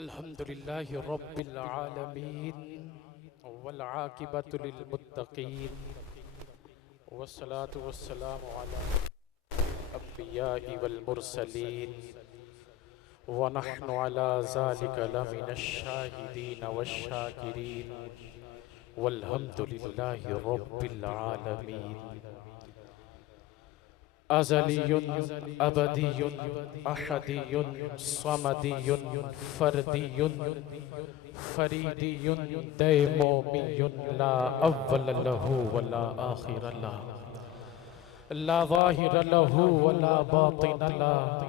अल्हम्दुलिल्लाहि रब्बिल आलमीन वल आकिबतु लिल मुत्तकीन वस्सलातु वस्सलामु अला अंबियाइ वल मुरसलीन व नहनु अला ज़ालिका लमिनश शाहिदीन वश्शाकिरीन वल्हम्दुलिल्लाहि रब्बिल आलमीन। अज़लियुन अबदियुन अहदियुन समदियुन फरदियुन फरीदियुन दैमोमियुन ला अव्वल लहू वला आखिर लहू ला ज़ाहिर लहू वला बातिन लहू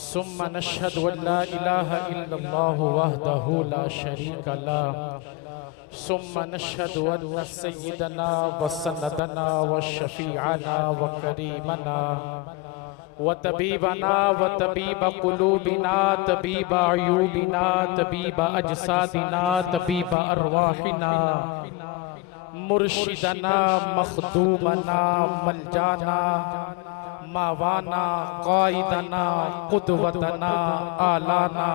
सुम्मा नशहदु अल्ला इलाहा इल्लल्लाहु वहदहु ला शरीका लहू सुम्मा नशहदु अन्न सय्यदना व सनदना व शफीअना व करीमना व तबीबना व तबीब कुलूबिना तबीब अयूबिना तबीब अजसादिना तबीब अरवाहिना मुर्शिदना मखदूमना मलजाना मावाना कायदना कुदवतना आलाना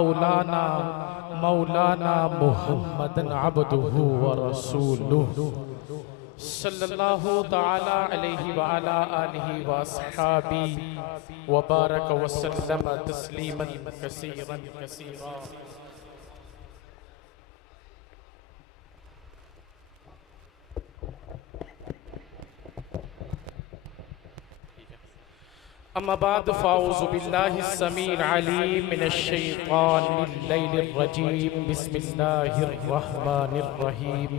औलाना मौलाना मुहम्मदन अब्दुहु व रसूलुहु सल्लल्लाहु तआला अलैहि व अला आलिहि व अस्हाबी व बारक व सल्लम तस्लीमन कसीरन कसीरा। अम्मा बाद फ़ाऊज़ु बिल्लाहि समीइल अलीम मिनश शैतानिर रजीम बिस्मिल्लाहिर रहमानिर रहीम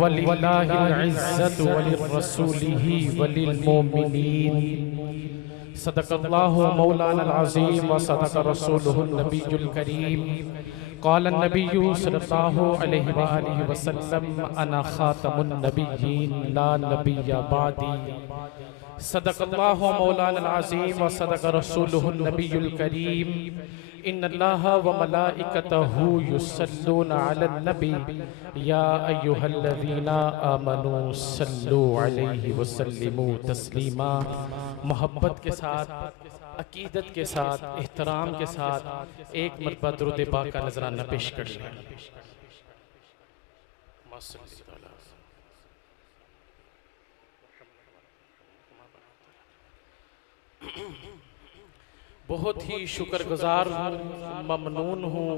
वलिल्लाहिल इज़्ज़तु वलिर्रसूलिहि वलिल मोमिनीन सदक़ल्लाहु मौलानल अज़ीम व सदक़ रसूलुहुन नबियुल करीम क़ालन नबिय्यु सल्लल्लाहु अलैहि व आलिहि वसल्लम अना ख़ातमुन नबिय्यीन ला नबिय्य बादी सदक़ल्लाहु मौलानल अज़ीम व सदक़ रसूलुहुन नबियुल करीम इन्नल्लाहा व मलाइकतहु युसल्लूना अलन नबी या अय्युहल्लज़ीना आमनू सल्लू अलैहि व सल्लिमू तस्लीमा। मोहब्बत के साथ, अकीदत के साथ, एहतराम के साथ एक मरतबा दुरूद पाक का नजराना पेश कर लें। बहुत ही शुक्रगुजार हूँ, ममनून हूँ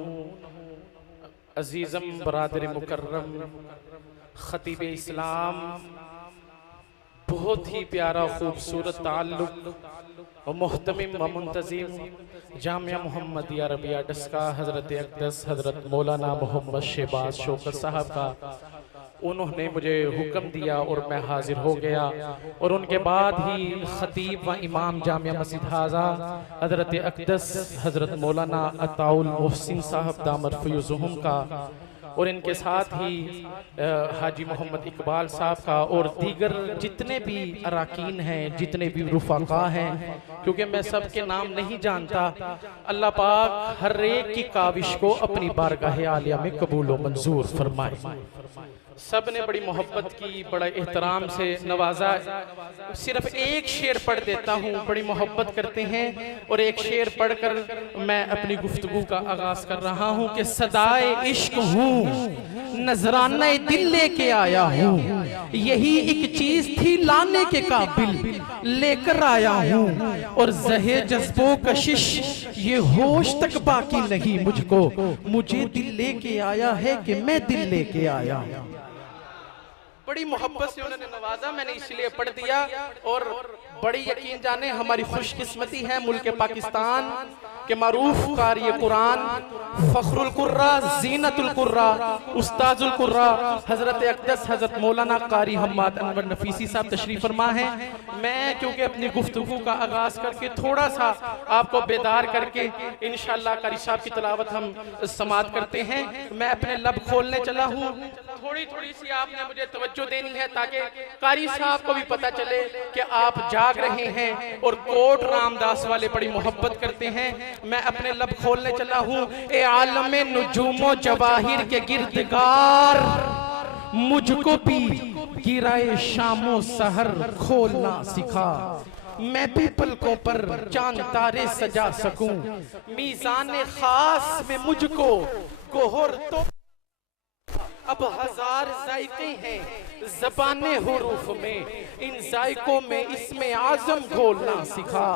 अजीज़म बरादर मुकर्रम खतीब इस्लाम, बहुत ही प्यारा खूबसूरत ताल्लुक़ और मोहतमिम व मुंतज़िम जामिया मुहम्मदिया रबिया डस्का हज़रत अक़दस हज़रत मौलाना मोहम्मद शहबाज शौकत साहब का उन्होंने मुझे हुक्म दिया और मैं हाजिर हो गया। और उनके बाद ही खतीब व इमाम जामिया मस्जिद हाजा हज़रत अक़दस हज़रत मौलाना अताउल मोहसिन साहब दामद फ़यज़ुहुम का और इनके साथ ही हाजी मोहम्मद इकबाल साहब का और दीगर जितने भी अराकीन हैं, जितने भी रुफ़ाक़ा हैं, क्योंकि मैं सब के नाम नहीं जानता। अल्लाह पाक हर एक की काविश को अपनी बारगाह आलिया में कबूल व मंजूर फरमाए। सब ने बड़ी मोहब्बत की, बड़ा एहतराम से नवाजा। सिर्फ एक शेर पढ़ देता हूँ, बड़ी मोहब्बत करते हैं और एक शेर पढ़कर मैं अपनी गुफ्तगू का आगाज कर रहा हूँ कि सदाए इश्क हूँ, नजराना दिल लेके आया हूँ, यही एक चीज थी लाने के काबिल लेकर आया हूँ, और जहे जज्बों कशिश ये होश तक बाकी नहीं मुझको, मुझे दिल लेके आया है कि मैं दिल लेके आया हूँ। बड़ी मोहब्बत से उन्होंने नवाजा, मैंने इसलिए पढ़ दिया। और बड़ी यकीन जाने हमारी खुशकिस्मती है मुल्क पाकिस्तान के मारूफ कारी कुरान फखरुल कुर्रा जीनतुल कुर्रा उस्ताजुल कुर्रा हजरत अक़दस हजरत मौलाना कारी हम्माद अनवर नफीसी साहब तशरीफ फरमा हैं। मैं क्योंकि अपनी गुफ्तगू का आगाज करके थोड़ा सा आपको बेदार करके इंशाअल्लाह कारी साहब की तिलावत हम समाअत करते हैं। मैं अपने लब खोलने चला हूँ, थोड़ी थोड़ी सी आपने मुझे तवज्जो देनी है ताकि कारी साहब को भी पता चले कि आप जाग रहे हैं और कोट रामदास वाले बड़ी मोहब्बत करते हैं। मैं अपने लब खोलने चला हूँ। ए आलमे नुजूमो जवाहिर के गिरदगार, मुझको भी गिराए शामो सहर खोलना सिखा, मैं भी पलकों पर चांद तारे सजा सकूं, मीज़ान खास में मुझको गोहर तो अब हजार जायके हैं ज़बाने हुरूफ में, इन जायकों में इसमें आज़म घोलना सिखा।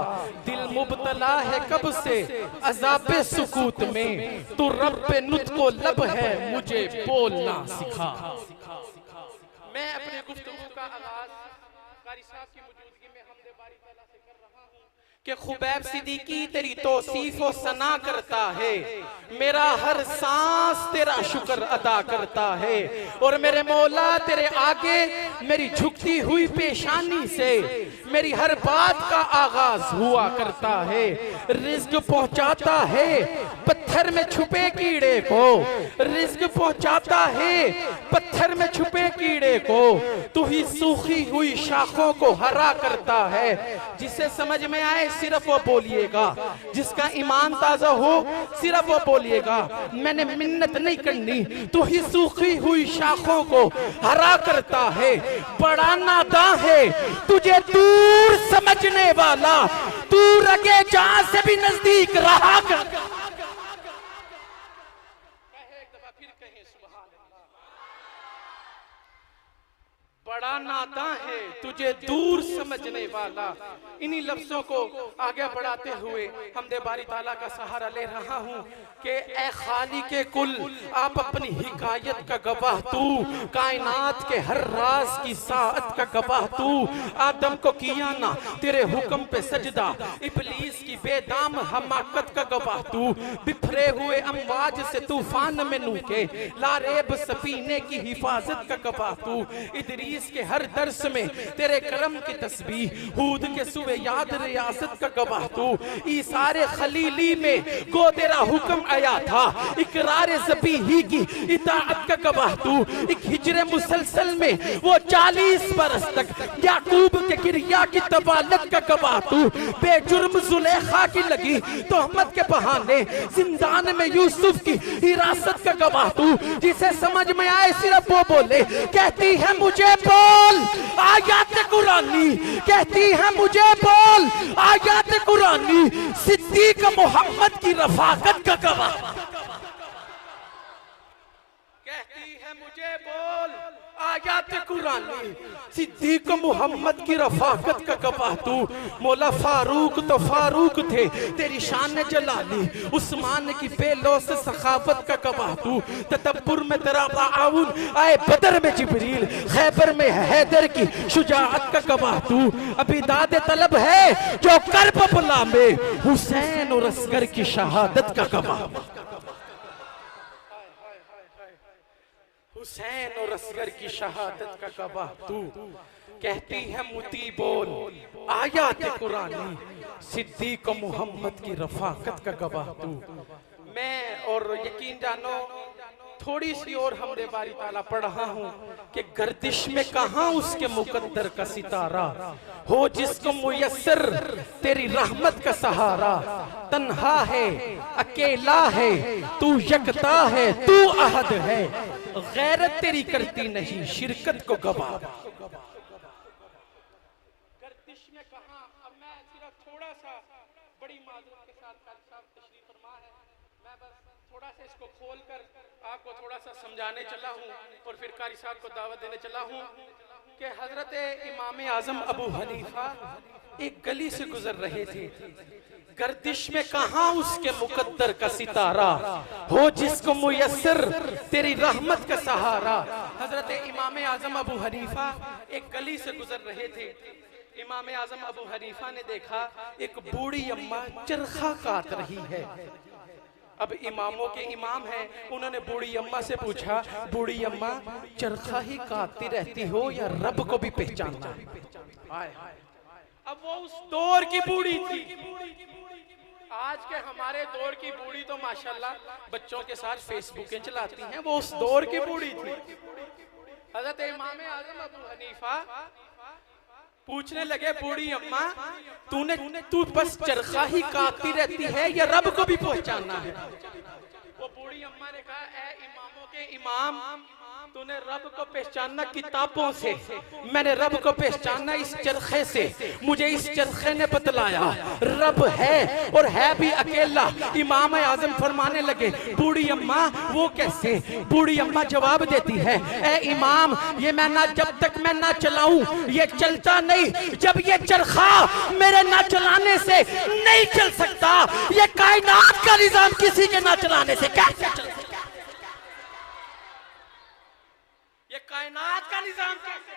दिल मुब्तला है कब से अज़ाबे सुकूत में, तो रब्बे नुत्को लब है मुझे बोलना सिखा। मैं अपने गुफ्तगू का आगाज कारी साहब की मौजूदगी में हमदे बारी तआला से कर रहा हूँ कि खुबैब सिद्दीकी तेरी तौसीफ व सना करता है, मेरा हर सांस तेरा शुक्र अदा करता है, और मेरे मौला तेरे आगे मेरी झुकती हुई पेशानी से मेरी हर बात का आगाज हुआ करता है। रिज़्क पहुंचाता है पत्थर में छुपे कीड़े को, रिज़्क पहुंचाता है पत्थर में छुपे कीड़े को, तू ही सूखी हुई शाखों को हरा करता है। जिसे समझ में आए सिर्फ वो बोलिएगा, जिसका ईमान ताजा हो सिर्फ वो बोलिएगा, मैंने मिन्नत नहीं करनी, तू ही सूखी हुई शाखों को हरा करता है। बड़ा नादां है तुझे दूर समझने वाला, तू रगे जहां से भी नजदीक रहा कर। बड़ा नादां है तुझे दूर समझने वाला। इन्हीं लफ्जों को आगे बढ़ाते हुए हमदे बारी ताला का सहारा ले रहा हूँ कि ए खालिके कुल आप अपनी हिकायत का गवाह तू, कायनात के हर राज की साअत का गवाह तू। आदम को किया ना तेरे हुक्म पे सजदा, इब्लीस की बेदाम हमाकत का गवाह तू। बिखरे हुए अमवाज से तूफान में नूके लारेब सफीने की हिफाजत का गवाह तू। इदरीस के हर दर्स में तेरे करम की तस्बीह, हूद के सुबह याद रियासत का गवाह तू। ईसारे खलीली में गो तेरा हुक्म आया था, इकरार ज़बीही की इताअत का गवाह तू। एक हिजरे मुसलसल में वो 40 बरस तक याकूब के गिरिया की तवालत का गवाह तू। बेजुर्म जुलेखा की लगी तोहमत के बहाने जिंदान में यूसुफ की हिरासत का गवाह तू। जिसे समझ में आए सिर्फ वो बोले, कहती है मुझे बोल आयत कुरानी, कहती है मुझे बोल आयत कुरानी, सिद्दीक मोहम्मद की रफाकत का गवाह। कहती है मुझे बोल आयत कुरानी, सिद्दीक मोहम्मद की रफाकत का गवाह तू। मौला फारूक तो फारूक थे तेरी शान जलाली, उस्मान की बेलौस सखावत का गवाह तू। तदब्बुर में तेरा ताउन आए बदर में जिब्रील, खैबर में हैदर की शुजाअत का गवाह तू। अभी दाद तलब है जो करबला में हुसैन और असगर की शहादत का गवाह। हुसैन और असगर की शहादत का गवाह तू। कहती है मुती बोल आयत कुरानी, सिद्दीक मोहम्मद की रफाकत का गवाह तू। मैं और यकीन जानो थोड़ी सी और हमदे बारी ताला पढ़ रहा हूँ कि गर्दिश में कहाँ उसके मुकद्दर का सितारा हो, जिसको मुयस्सर तेरी रहमत का सहारा। तन्हा है अकेला है तू, यकता है तू अहद है, गैरत तेरी करती नहीं शिरकत को गवाह। गर्दिश में कहाँ, अब मैं सिर्फ थोड़ा सा बड़ी माजरत के साथ तशरीफ फरमा है, मैं बस थोड़ा सा इसको खोल कर आपको थोड़ा सा समझाने चला हूँ और फिर कारी साहब को दावत देने चला हूँ कि हजरत इमाम आजम अबू हनीफा एक गली से गुजर रहे थे। गर्दिश में कहाँ उसके मुकद्दर का सितारा हो, जिसको मुयस्सर तेरी रहमत का सहारा। हजरत इमाम आजम अबू हनीफा एक गली से गुजर रहे थे। इमाम आजम अबू हनीफा ने देखा एक बूढ़ी अम्मा चरखा काट रही है। अब इमामों के इमाम हैं, उन्होंने बूढ़ी अम्मा से पूछा, बूढ़ी अम्मा चरखा ही काटती रहती हो या रब को भी पहचानना? अब वो उस दौर की बूढ़ी थी। आज के हमारे दौर की बूढ़ी तो माशाल्लाह बच्चों के साथ फेसबुकें चलाती हैं, वो उस दौर की बूढ़ी थी। हजरत इमाम आजम अबू हनीफा पूछने लगे, बूढ़ी अम्मा तू बस चरखा ही काटती रहती है या रब को भी पहचानना है? वो वो बूढ़ी अम्मा ने कहा, ए इमामों के इमाम, तूने रब को पहचानना किताबों से, मैंने रब को पहचानना इस चरखे से। मुझे इस चरखे ने बतलाया रब है और है भी अकेला। इमाम आजम फरमाने लगे, बूढ़ी अम्मा वो कैसे? बूढ़ी अम्मा जवाब देती है, ए इमाम, ये मैं ना, जब तक मैं ना चलाऊं ये चलता नहीं। जब ये चरखा मेरे ना चलाने से नहीं चल सकता, ये कायनात का निजाम किसी के ना चलाने से कैसे चल सकता? ये कायनात का निजाम कैसे?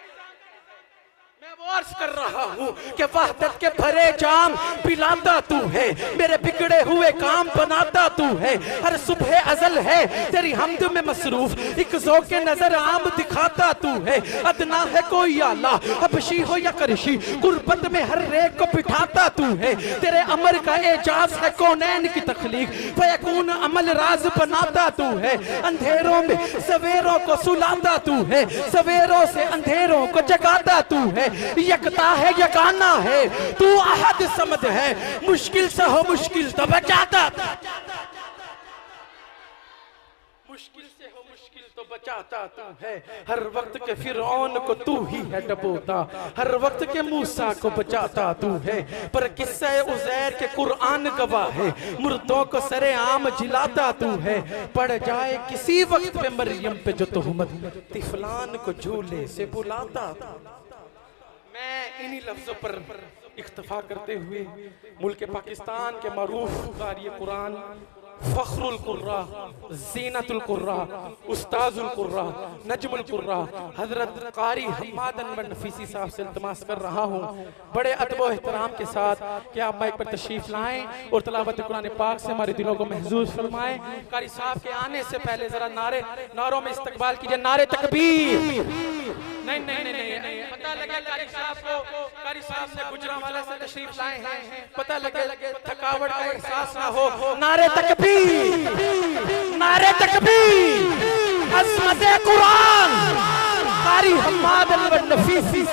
मैं वो अर्ज कर रहा हूँ कि वहदत के भरे जाम पिलाता तू है, मेरे बिगड़े हुए काम बनाता तू है। हर सुबह अजल है तेरी हमद में मसरूफ, एक ज़ौक़े नजर आम दिखाता तू है। अदना है कोई आला, हबशी हो या करशी, गुर्बत में हर रेख को बिठाता तू है। तेरे अमर का एजाज है कौनैन की तख्लीक, फयकून अमल राज बनाता तू है। अंधेरों में सवेरों को सुलाता तू है, सवेरों से अंधेरों को जगाता तू है। यकता है यकाना है तू, अहद समद है, मुश्किल से हो मुश्किल तो बचाता, मुश्किल से हो मुश्किल तो बचाता तू है। हर वक्त के फिरौन को तू ही है डबोता, हर वक्त के मूसा को बचाता तू है। पर किस्से उज़ैर के कुरान गवाह है, मुर्दों को सरे आम जिलाता तू है। पड़ जाए किसी वक्त पे मरियम पे जो तुहमत, तिफलान को झूले से बुलाता। मैं इन्हीं लफ्जों पर इख्तिफा करते हुए मुल्क पाकिस्तान के मरूफ कारी कुरान, फख्रुल कुर्रा, ज़ीनतुल कुर्रा, उस्ताजुल कुर्रा, नजमुल कुर्रा हजरत कारी हम्माद अनवर नफीसी साहब से इल्तिमास कर रहा हूँ बड़े अदब व एहतराम के साथ कि आप माइक पर तशरीफ लाएं और तलावत कुरान पाक से हमारे दिलों को महजूज फरमाएं। कारी साहब के आने से पहले जरा नारों में इस्तकबाल कीजिए, नारे तकबीर। नहीं नहीं नहीं नहीं, पता लगे कारी साहब को, कारी साहब से गुजरांवाला से तशरीफ लाए हैं, पता लगे थकावट का एहसास ना हो। नारे तकबीर, नारे तकबीर, अज़मत कुरान, कारी हम्माद अनवर नफीसी।